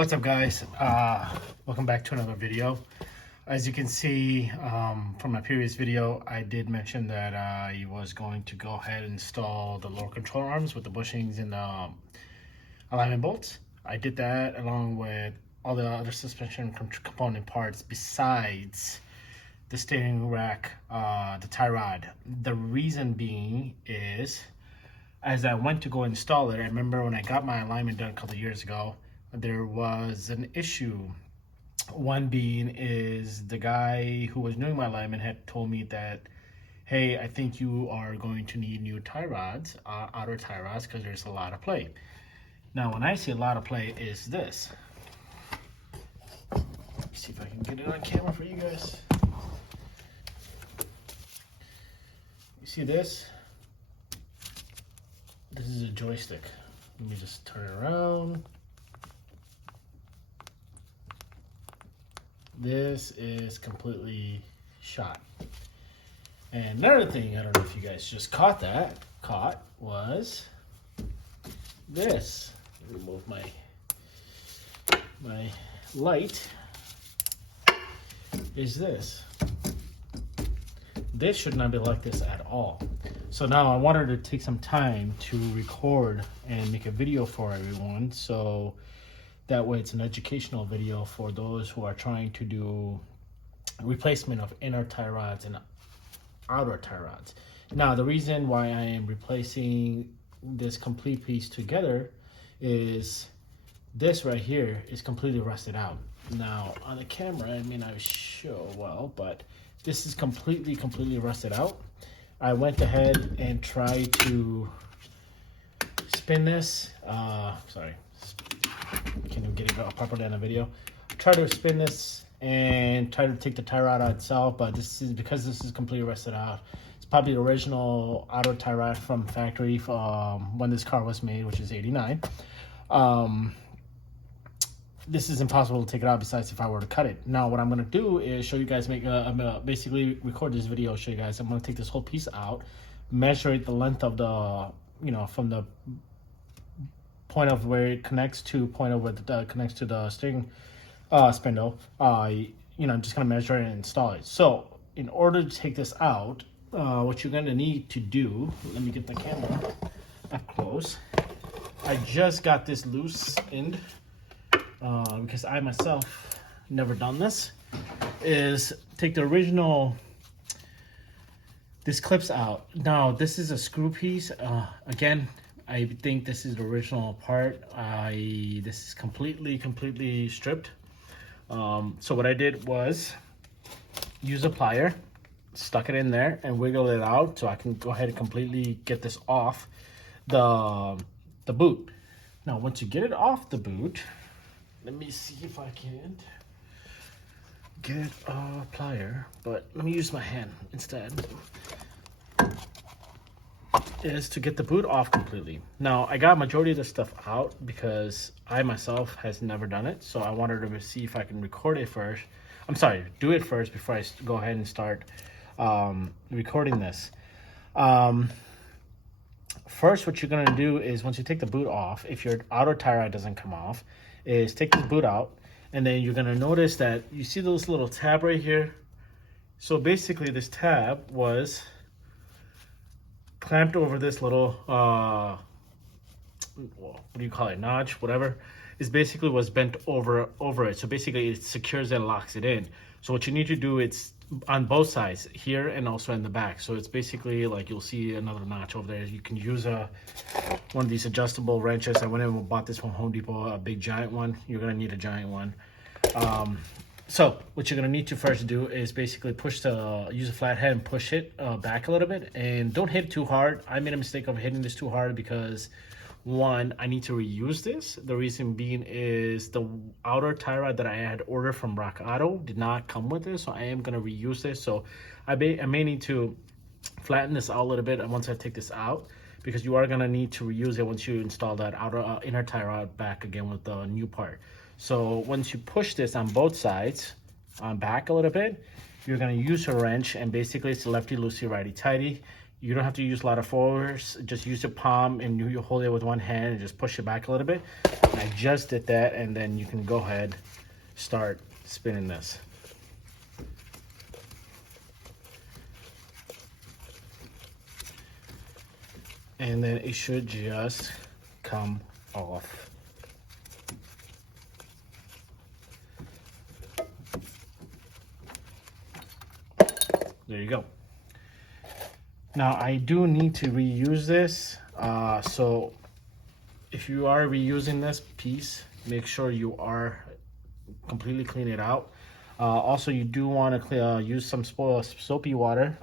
What's up, guys? Welcome back to another video. As you can see from my previous video, I did mention that I was going to go ahead and install the lower control arms with the bushings and the alignment bolts. I did that along with all the other suspension component parts besides the steering rack, the tie rod. The reason being is, as I went to go install it, I remember when I got my alignment done a couple of years ago, there was an issue. One being is the guy who was doing my alignment had told me that, hey, I think you are going to need new tie rods, outer tie rods, because there's a lot of play. Now, when I see a lot of play is this. Let me see if I can get it on camera for you guys. You see this? This is a joystick. Let me just turn it around. This is completely shot. And another thing, I don't know if you guys just caught was this. Remove my light. Is this. This should not be like this at all. So now I wanted to take some time to record and make a video for everyone. So that way it's an educational video for those who are trying to do replacement of inner tie rods and outer tie rods. Now, the reason why I am replacing this complete piece together is this right here is completely rusted out. Now, on the camera, I may not show well, but this is completely rusted out. I went ahead and tried to spin this. Sorry. Can't even get it properly on the video. Try to spin this and try to take the tie rod out itself, but this is because this is completely rusted out. It's probably the original outer tie rod from factory when this car was made, which is '89. This is impossible to take it out besides if I were to cut it. Now, what I'm going to do is show you guys, I'm gonna basically record this video, show you guys. I'm going to take this whole piece out, measure the length of the, from the point of where it connects to point of where it connects to the steering spindle. I'm just gonna measure it and install it. So in order to take this out, what you're gonna need to do, let me get the camera up close. I just got this loose end because I myself never done this, is take the original, this clips out. Now this is a screw piece. Again, I think this is the original part. This is completely stripped. So what I did was use a plier, stuck it in there and wiggle it out so I can go ahead and completely get this off the boot. Now, once you get it off the boot, let me see if I can get a plier, but let me use my hand instead. Is to get the boot off completely. Now, I got majority of the stuff out because I myself has never done it, so I wanted to see if I can record it first. I'm sorry, do it first before I go ahead and start recording this. First, what you're gonna do is once you take the boot off, if your outer tie rod doesn't come off, is take this boot out, and then you're gonna notice that you see this little tab right here. So basically, this tab was clamped over this little what do you call it, notch, whatever. Is basically was bent over it, so basically it secures and locks it in. So what you need to do, it's on both sides here and also in the back. So it's basically like you'll see another notch over there. You can use one of these adjustable wrenches. I went and bought this from Home Depot, a big giant one. You're gonna need a giant one. So what you're gonna need to first do is basically use a flathead and push it back a little bit, and don't hit it too hard. I made a mistake of hitting this too hard because, one, I need to reuse this. The reason being is the outer tie rod that I had ordered from Rock Auto did not come with this, so I am gonna reuse this. So I may need to flatten this out a little bit once I take this out, because you are gonna need to reuse it once you install that outer inner tie rod back again with the new part. So once you push this on both sides, back a little bit, you're gonna use a wrench, and basically it's lefty loosey, righty tighty. You don't have to use a lot of force. Just use your palm and you hold it with one hand and just push it back a little bit. And I just did that, and then you can go ahead, start spinning this. And then it should just come off. There you go. Now I do need to reuse this, so if you are reusing this piece, make sure you are completely clean it out. Also, you do want to use some soapy water.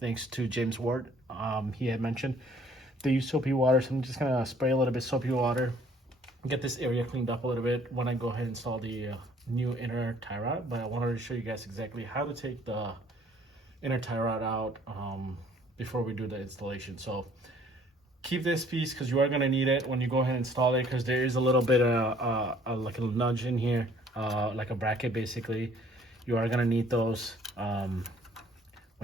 Thanks to James Ward, he had mentioned they use soapy water, so I'm just gonna spray a little bit soapy water, get this area cleaned up a little bit when I go ahead and install the new inner tie rod. But I wanted to show you guys exactly how to take the inner tie rod out before we do the installation. So keep this piece because you are going to need it when you go ahead and install it, because there is a little bit of like a nudge in here, like a bracket basically. You are going to need those when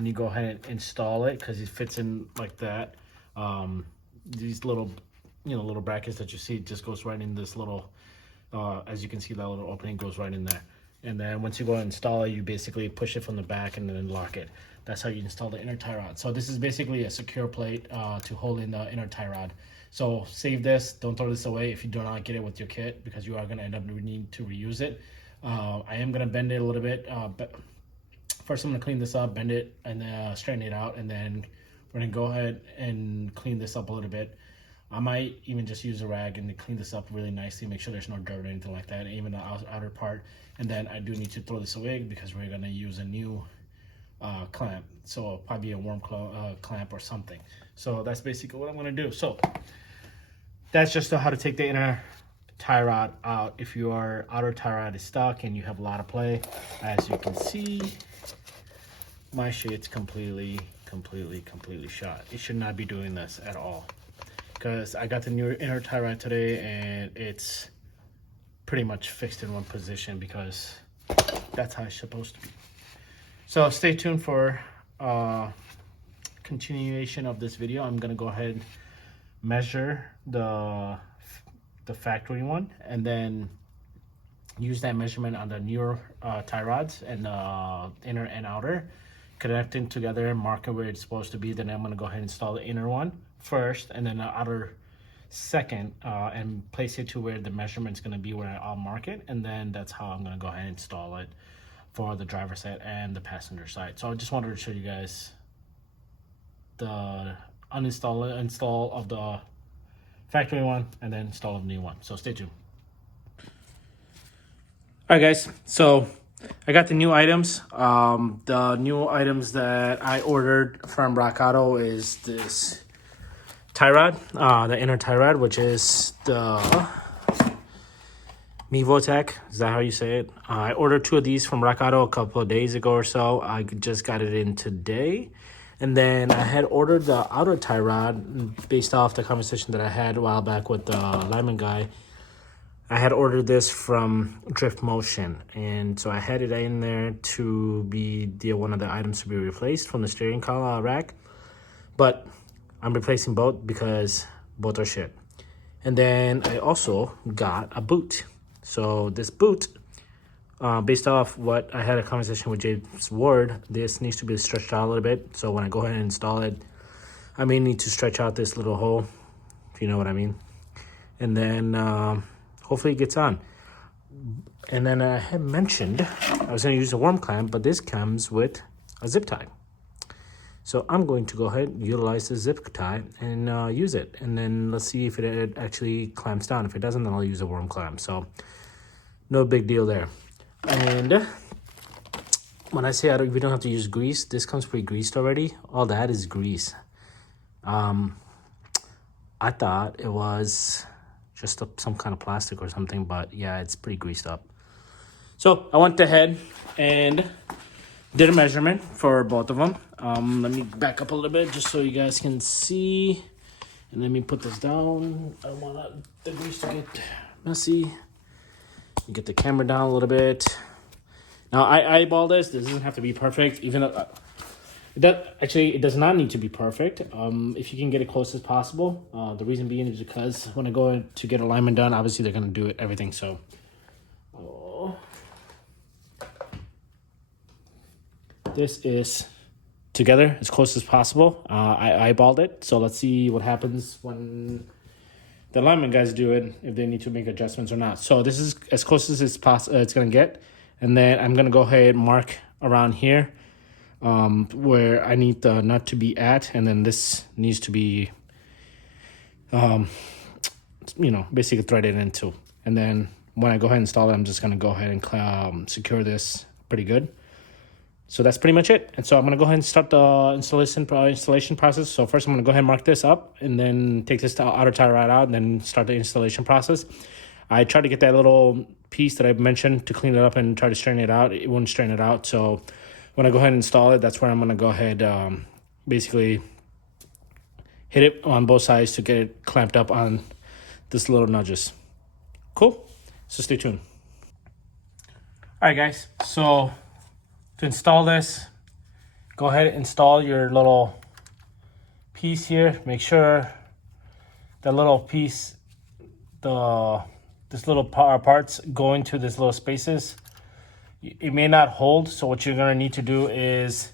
you go ahead and install it, because it fits in like that. These little little brackets that you see just goes right in this little as you can see, that little opening goes right in there. And then once you go and install it, you basically push it from the back and then lock it. That's how you install the inner tie rod. So this is basically a secure plate to hold in the inner tie rod. So save this, don't throw this away if you do not get it with your kit, because you are gonna end up needing to reuse it. I am gonna bend it a little bit, but first I'm gonna clean this up, bend it, and then straighten it out, and then we're gonna go ahead and clean this up a little bit. I might even just use a rag and clean this up really nicely, make sure there's no dirt or anything like that, even the outer part. And then I do need to throw this away because we're gonna use a new clamp. So probably a worm clamp or something. So that's basically what I'm gonna do. So that's just how to take the inner tie rod out if your outer tie rod is stuck and you have a lot of play. As you can see, my shit's completely shot. It should not be doing this at all, because I got the new inner tie rod today and it's pretty much fixed in one position, because that's how it's supposed to be. So stay tuned for continuation of this video. I'm gonna go ahead and measure the factory one, and then use that measurement on the newer tie rods and inner and outer, connect them together, mark it where it's supposed to be. Then I'm gonna go ahead and install the inner one first, and then the outer second, and place it to where the measurement's gonna be, where I'll mark it. And then that's how I'm gonna go ahead and install it for the driver side and the passenger side. So I just wanted to show you guys the install of the factory one, and then install the new one. So stay tuned. All right, guys, so I got the new items. The new items that I ordered from Rock Auto is this tie rod, the inner tie rod, which is the Mivotech. Is that how you say it? I ordered 2 of these from Rock Auto a couple of days ago or so. I just got it in today. And then I had ordered the outer tie rod based off the conversation that I had a while back with the lineman guy. I had ordered this from Drift Motion, and so I had it in there to be one of the items to be replaced from the steering column rack. But I'm replacing both because both are shit. And then I also got a boot. So this boot, based off what I had a conversation with James Ward, this needs to be stretched out a little bit. So when I go ahead and install it, I may need to stretch out this little hole, if you know what I mean. And then hopefully it gets on. And then I had mentioned I was going to use a worm clamp, but this comes with a zip tie. So I'm going to go ahead and utilize the zip tie and use it. And then let's see if it actually clamps down. If it doesn't, then I'll use a worm clamp. So no big deal there. And when I say we don't have to use grease, this comes pre-greased already. All that is grease. I thought it was just some kind of plastic or something, but yeah, it's pretty greased up. So I went ahead and did a measurement for both of them. Let me back up a little bit just so you guys can see. And let me put this down. I don't want the grease to get messy. Get the camera down a little bit. Now I eyeball this. This doesn't have to be perfect. Even though It does not need to be perfect. If you can get it close as possible. The reason being is because when I go in to get alignment done, obviously they're going to do everything. So, this is together as close as possible. I eyeballed it. So let's see what happens when the alignment guys do it, if they need to make adjustments or not. So this is as close as it's going to get. And then I'm going to go ahead and mark around here where I need the nut to be at. And then this needs to be, basically threaded into. And then when I go ahead and install it, I'm just going to go ahead and secure this pretty good. So that's pretty much it. And so I'm going to go ahead and start the installation process. So first I'm going to go ahead and mark this up and then take this outer tie rod out and then start the installation process. I tried to get that little piece that I mentioned to clean it up and try to straighten it out. It wouldn't straighten it out. So when I go ahead and install it, that's where I'm going to go ahead, basically hit it on both sides to get it clamped up on this little nudges. Cool. So stay tuned. All right, guys. So to install this, go ahead and install your little piece here. Make sure that little piece, this little parts go into this little spaces. It may not hold, so what you're gonna need to do is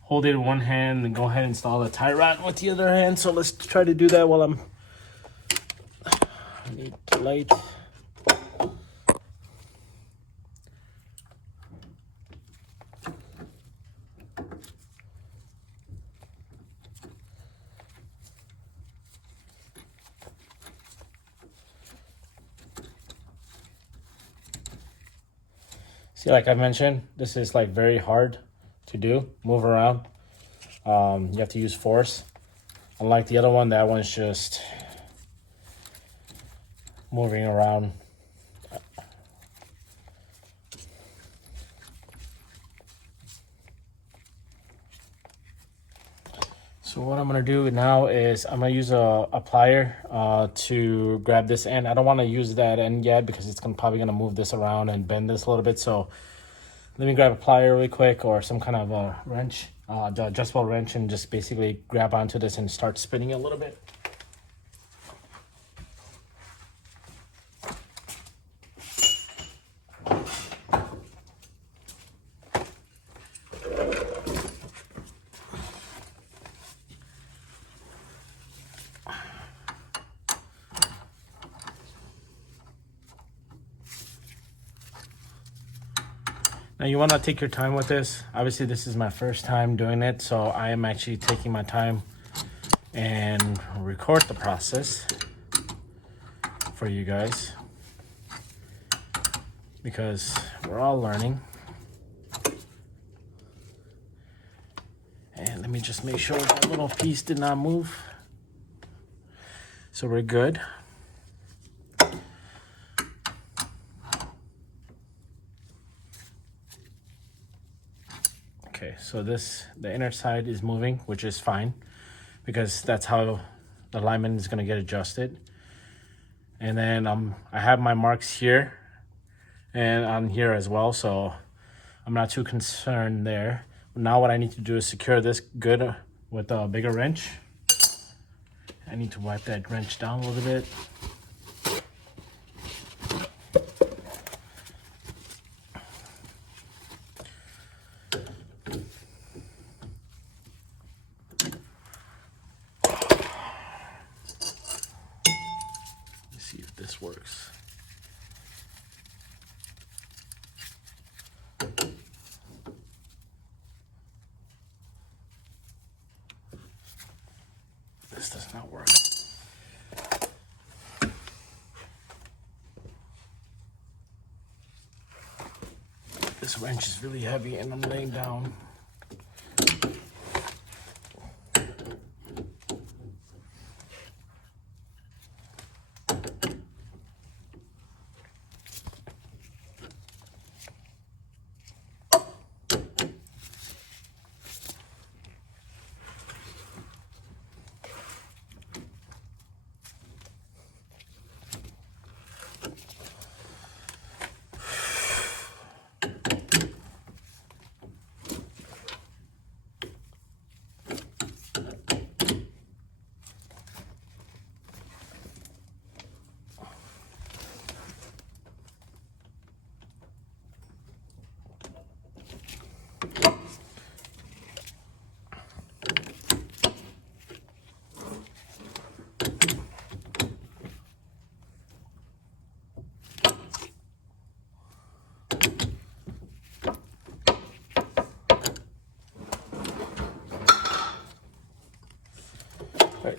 hold it in one hand and go ahead and install the tie rod with the other hand. So let's try to do that while I need the light. See, like I mentioned, this is like very hard to do, move around. You have to use force. Unlike the other one, that one's just moving around. So what I'm gonna do now is I'm gonna use a plier to grab this end. I don't wanna use that end yet because it's probably gonna move this around and bend this a little bit. So let me grab a plier really quick or some kind of a wrench, the adjustable wrench, and just basically grab onto this and start spinning it a little bit. Now you want to take your time with this. Obviously this is my first time doing it, so I am actually taking my time and record the process for you guys because we're all learning. And let me just make sure that little piece did not move. So we're good. Okay, so the inner side is moving, which is fine because that's how the alignment is going to get adjusted. And then I have my marks here and on here as well, so I'm not too concerned there. Now what I need to do is secure this good with a bigger wrench. I need to wipe that wrench down a little bit. See if this works. This does not work. This wrench is really heavy and I'm laying down.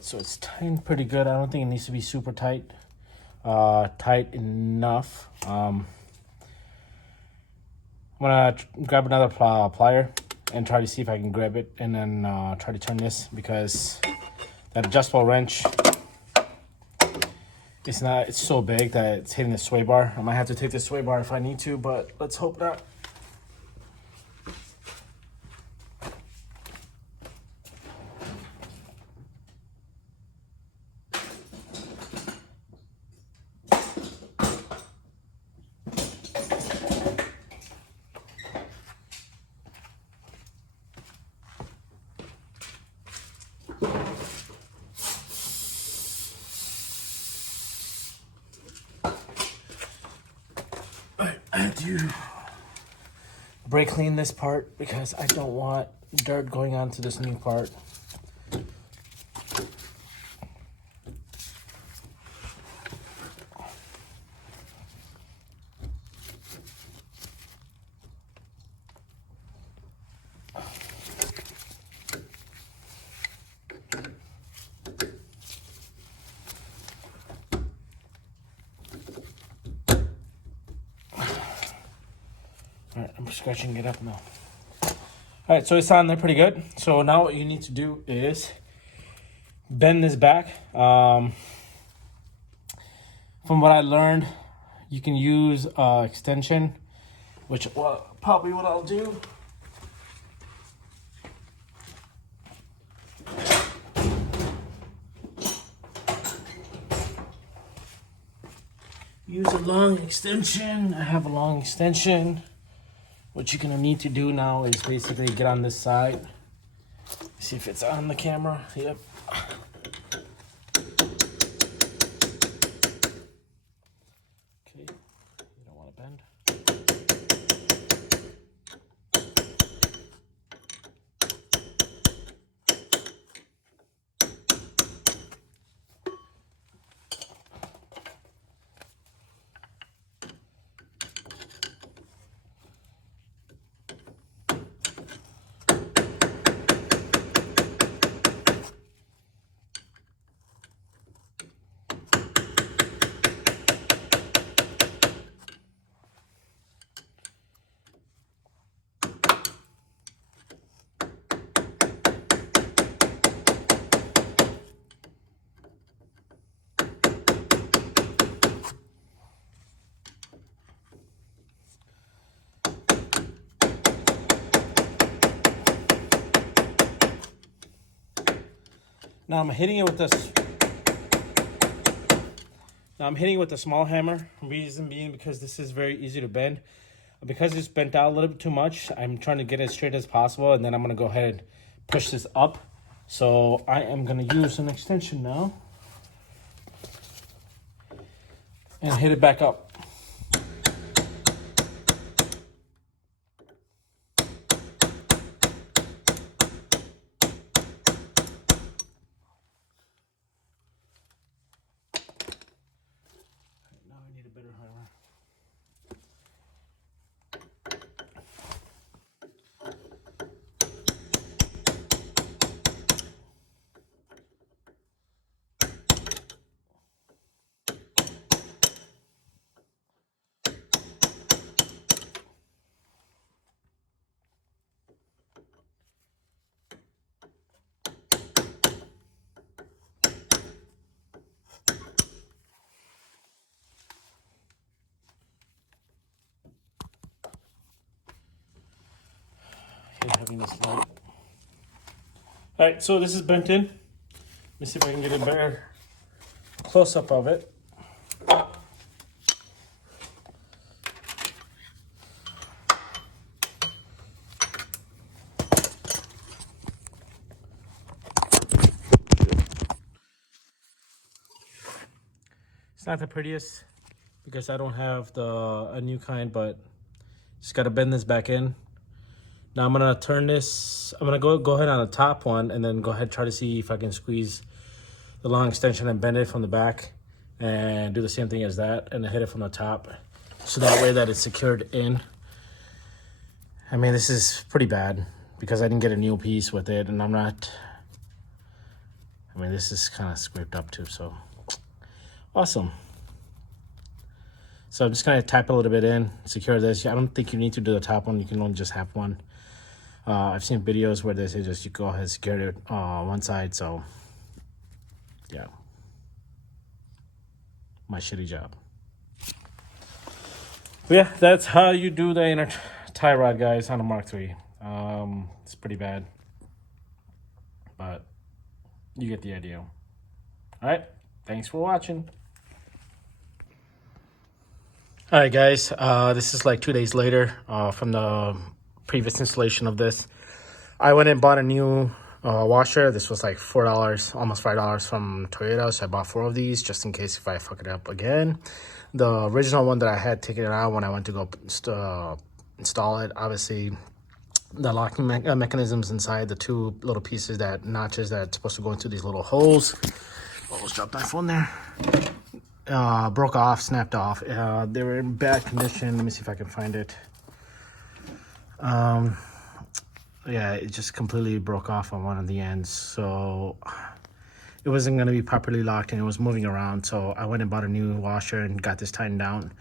right, so it's tightened pretty good. I don't think it needs to be super tight. Tight enough. I'm gonna grab another plier and try to see if I can grab it, and then try to turn this, because that adjustable wrench, it's so big that it's hitting the sway bar. I might have to take the sway bar if I need to, but let's hope not. I have to brake clean this part because I don't want dirt going onto this new part. Alright, I'm scratching it up now. Alright, so it's on there pretty good. So now what you need to do is bend this back. From what I learned, you can use extension, which probably what I'll do. Use a long extension. I have a long extension. What you're gonna need to do now is basically get on this side. See if it's on the camera. Yep. Okay, you don't want to bend. Now I'm hitting it with this. Now I'm hitting it with a small hammer. Reason being because this is very easy to bend. Because it's bent out a little bit too much, I'm trying to get it as straight as possible, and then I'm gonna go ahead and push this up. So I am gonna use an extension now and hit it back up. Now I need a better hammer. Having this light. Alright, so this is bent in. Let me see if I can get a better close-up of it. It's not the prettiest because I don't have a new kind, but just gotta bend this back in. Now I'm gonna turn this, I'm gonna go ahead on the top one and then go ahead and try to see if I can squeeze the long extension and bend it from the back and do the same thing as that and then hit it from the top. So that way that it's secured in. I mean, this is pretty bad because I didn't get a new piece with it, and I I mean, this is kind of scraped up too, so awesome. So I'm just gonna tap a little bit in, secure this. I don't think you need to do the top one. You can only just have one. I've seen videos where they say just you go ahead and secure it one side. So yeah, my shitty job. But yeah, that's how you do the inner tie rod, guys, on a Mark III. It's pretty bad, but you get the idea. All right, thanks for watching. All right, guys, this is like 2 days later from the previous installation of this. I went and bought a new washer. This was like $4, almost $5 from Toyota, so I bought 4 of these just in case if I fuck it up again. The original one that I had taken it out when I went to go install it, obviously the locking mechanisms inside, the 2 little pieces, that notches that's supposed to go into these little holes. Almost dropped my phone there. Broke off, snapped off. They were in bad condition. Let me see if I can find it. Yeah, it just completely broke off on one of the ends, so it wasn't going to be properly locked and it was moving around. So I went and bought a new washer and got this tightened down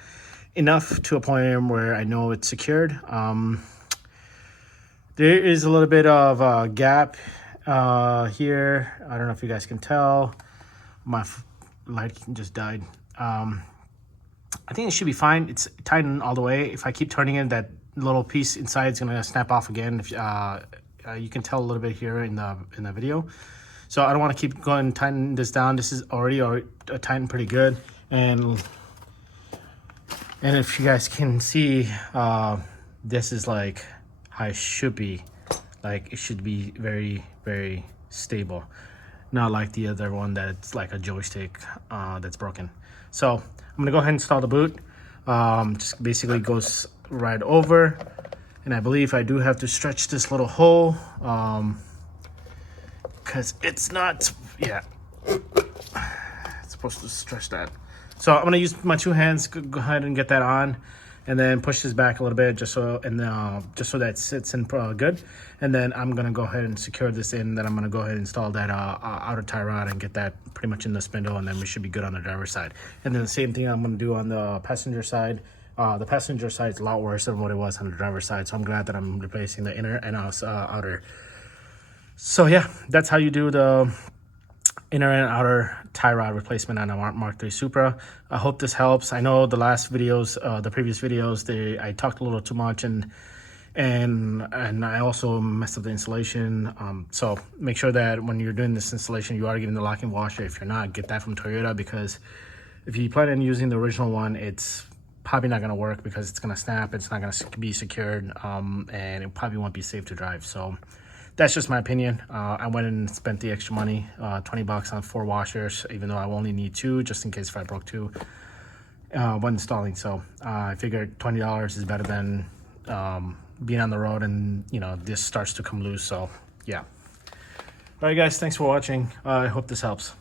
enough to a point where I know it's secured. There is a little bit of a gap here. I don't know if you guys can tell. My light just died. I think it should be fine. It's tightened all the way. If I keep turning it, that little piece inside is gonna snap off again. If you can tell a little bit here in the video. So I don't want to keep going and tighten this down. This is already tightened pretty good. And if you guys can see, this is like how it should be. Like it should be very, very stable. Not like the other one that's like a joystick that's broken. So I'm gonna go ahead and install the boot. Just basically goes right over, and I believe I do have to stretch this little hole because it's not, yeah, it's supposed to stretch that. So I'm gonna use my 2 hands, go ahead and get that on, and then push this back a little bit just so that it sits in good. And then I'm gonna go ahead and secure this in. Then I'm gonna go ahead and install that outer tie rod and get that pretty much in the spindle, and then we should be good on the driver's side. And then the same thing I'm gonna do on the passenger side. The passenger side is a lot worse than what it was on the driver's side, so I'm glad that I'm replacing the inner and outer. So yeah, that's how you do the inner and outer tie rod replacement on a Mark III Supra. I hope this helps. I know the last videos, the previous videos, I talked a little too much and I also messed up the installation. So make sure that when you're doing this installation, you are getting the locking washer. If you're not, get that from Toyota, because if you plan on using the original one, it's probably not going to work because it's going to snap. It's not going to be secured, and it probably won't be safe to drive. So that's just my opinion. I went and spent the extra money, 20 bucks on 4 washers, even though I only need 2 just in case if I broke 2 when installing. So I figured $20 is better than being on the road and this starts to come loose. So yeah. All right, guys, thanks for watching. I hope this helps.